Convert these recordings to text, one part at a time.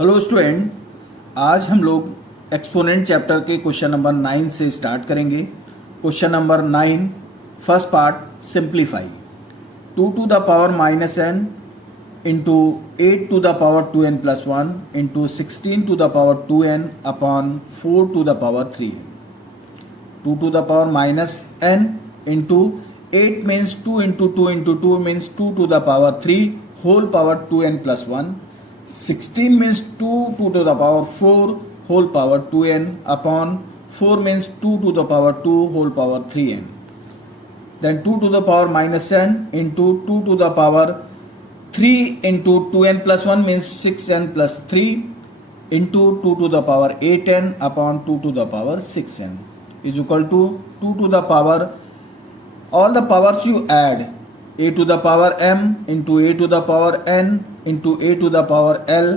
Hello student, आज हम लोग एक्सपोनेंट चैप्टर के क्वेश्चन नंबर 9 से स्टार्ट करेंगे। Question number 9 first part simplify 2 to the power minus n into 8 to the power 2n plus 1 into 16 to the power 2n upon 4 to the power 3। 2 to the power minus n into 8 means 2 into 2 into 2 means 2 to the power 3 whole power 2n plus 1. 16 means 2 to the power 4 whole power 2n upon 4 means 2 to the power 2 whole power 3n. Then 2 to the power minus n into 2 to the power 3 into 2n plus 1 means 6n plus 3 into 2 to the power 8n upon 2 to the power 6n is equal to 2 to the power, all the powers you add, a to the power m into a to the power n into a to the power l,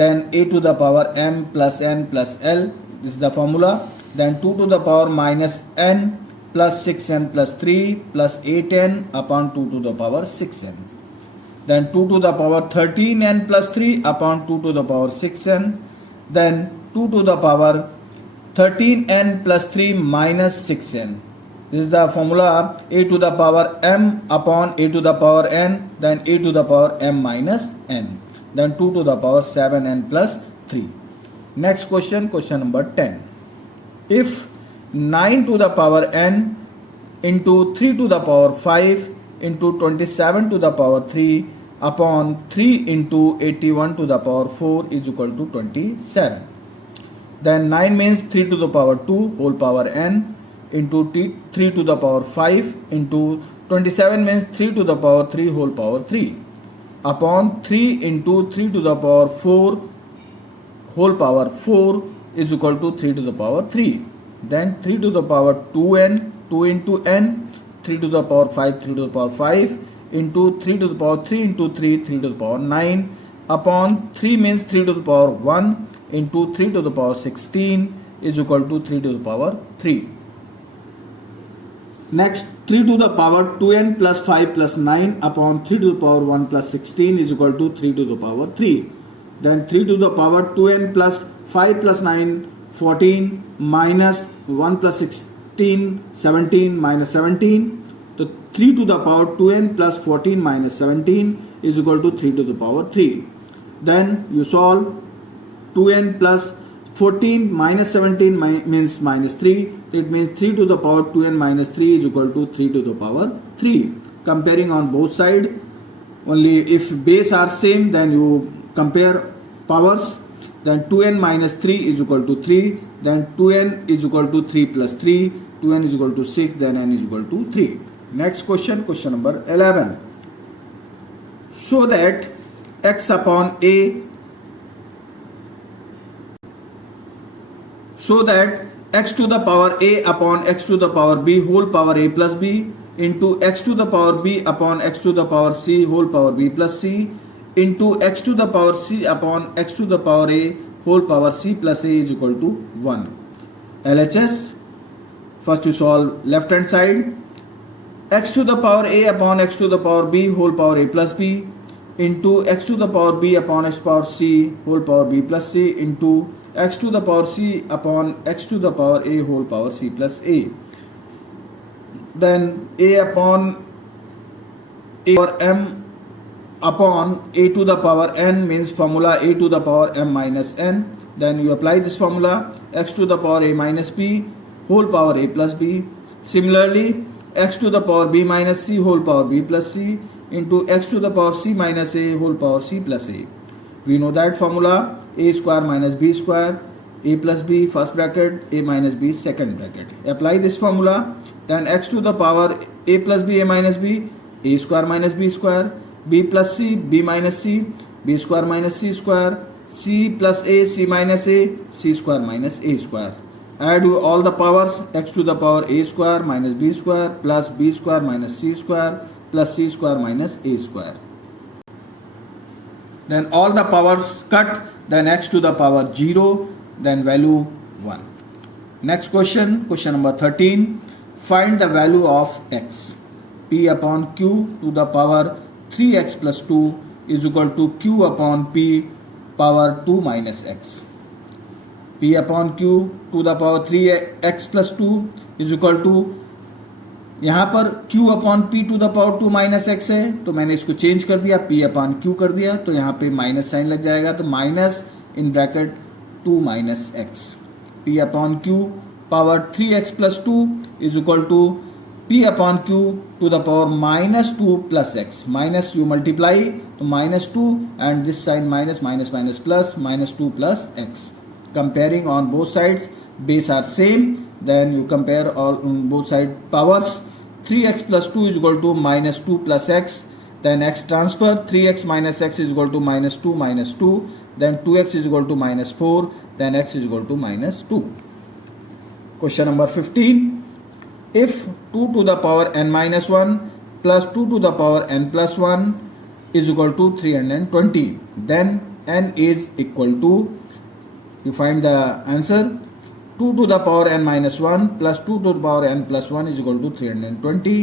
then a to the power m plus n plus l, this is the formula. Then 2 to the power minus n plus 6n plus 3 plus 8n upon 2 to the power 6n. Then 2 to the power 13n plus 3 upon 2 to the power 6n. Then 2 to the power 13n plus 3 minus 6n. This is the formula, a to the power m upon a to the power n, then a to the power m minus n, then 2 to the power 7n plus 3. Next question, question number 10. If 9 to the power n into 3 to the power 5 into 27 to the power 3 upon 3 into 81 to the power 4 is equal to 27. Then 9 means 3 to the power 2 whole power n into 3 to the power 5 into 27 means 3 to the power 3 whole power 3 upon 3 into 3 to the power 4 whole power 4 is equal to 3 to the power 3. Then 3 to the power 2n, 2 into n, 3 to the power 5, 3 to the power 5 into 3 to the power 3 into 3, 3 to the power 9 upon 3 means 3 to the power 1 into 3 to the power 16 is equal to 3 to the power 3. Next, 3 to the power 2n plus 5 plus 9 upon 3 to the power 1 plus 16 is equal to 3 to the power 3. Then 3 to the power 2n plus 5 plus 9 14 minus 1 plus 16 17 minus 17. So 3 to the power 2n plus 14 minus 17 is equal to 3 to the power 3. Then you solve 2n plus 14 minus 17 means minus 3. It means 3 to the power 2n minus 3 is equal to 3 to the power 3. Comparing on both sides, only if base are same then you compare powers. Then 2n minus 3 is equal to 3. Then 2n is equal to 3 plus 3. 2n is equal to 6. Then n is equal to 3. Next question, question number 11. So that x upon a, so that x to the power a upon x to the power b whole power a plus b into x to the power b upon x to the power c whole power b plus c into x to the power c upon x to the power a whole power c plus a is equal to 1. LHS, first you solve left hand side. X to the power a upon x to the power b whole power a plus b into x to the power b upon x power c whole power b plus c into x to the power c upon x to the power a whole power c plus a. Then a upon a power m upon a to the power n means formula a to the power m minus n. Then you apply this formula, x to the power a minus b whole power a plus b. Similarly, x to the power b minus c whole power b plus c into x to the power c minus a whole power c plus a. We know that formula, a square minus b square, a plus b first bracket, a minus b second bracket. Apply this formula, then x to the power a plus b, a minus b, a square minus b square, b plus c, b minus c, b square minus c square, c plus a, c minus a, c square minus a square. Add all the powers, x to the power a square minus b square plus b square minus c square plus c square minus a square. Then all the powers cut, then x to the power 0, then value 1. Next question, question number 13. Find the value of x. P upon q to the power 3x plus 2 is equal to q upon p power 2 minus x. P upon Q to the power 3x plus 2 is equal to, यहाँ पर Q upon P to the power 2 minus x है, तो मैंने इसको change कर दिया, P upon Q कर दिया, तो यहाँ पे माइनस साइन लग जाएगा, तो minus in bracket 2 minus x. P upon Q power 3x plus 2 is equal to P upon Q to the power minus 2 plus x. Minus you multiply, तो minus 2 and this sign minus minus minus plus, minus 2 plus x. Comparing on both sides, base are same, then you compare all on both side powers. 3x plus 2 is equal to minus 2 plus x, then x transfer, 3x minus x is equal to minus 2, then 2x is equal to minus 4, then x is equal to minus 2. Question number 15. If 2 to the power n minus 1 plus 2 to the power n plus 1 is equal to 320, then n is equal to, you find the answer. 2 to the power n minus 1 plus 2 to the power n plus 1 is equal to 320.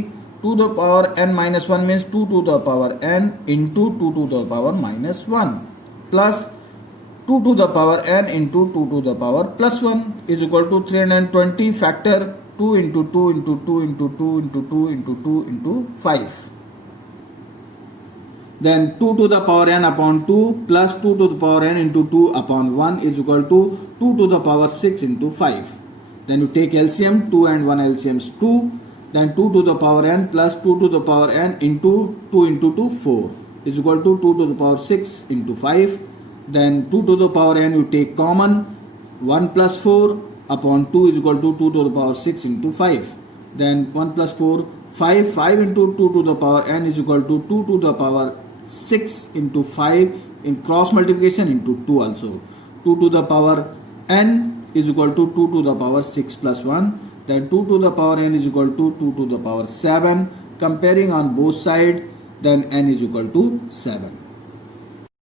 2 to the power n minus 1 means 2 to the power n into 2 to the power minus 1 plus 2 to the power n into 2 to the power plus 1 is equal to 320 factor 2 into 2 into 2 into 2 into 2 into 2 into 5. Then 2 to the power n upon 2 plus 2 to the power n into 2 upon 1 is equal to 2 to the power 6 into 5. Then you take LCM, 2 and 1 LCM is 2. Then 2 to the power n plus 2 to the power n into 2 into 2, 4 is equal to 2 to the power 6 into 5. Then 2 to the power n you take common, 1 plus 4 upon 2 is equal to 2 to the power 6 into 5. Then 1 plus 4, 5, 5 into 2 to the power n is equal to 2 to the power 6 into 5 in cross multiplication into 2 also. 2 to the power n is equal to 2 to the power 6 plus 1. Then 2 to the power n is equal to 2 to the power 7. Comparing on both sides, then n is equal to 7.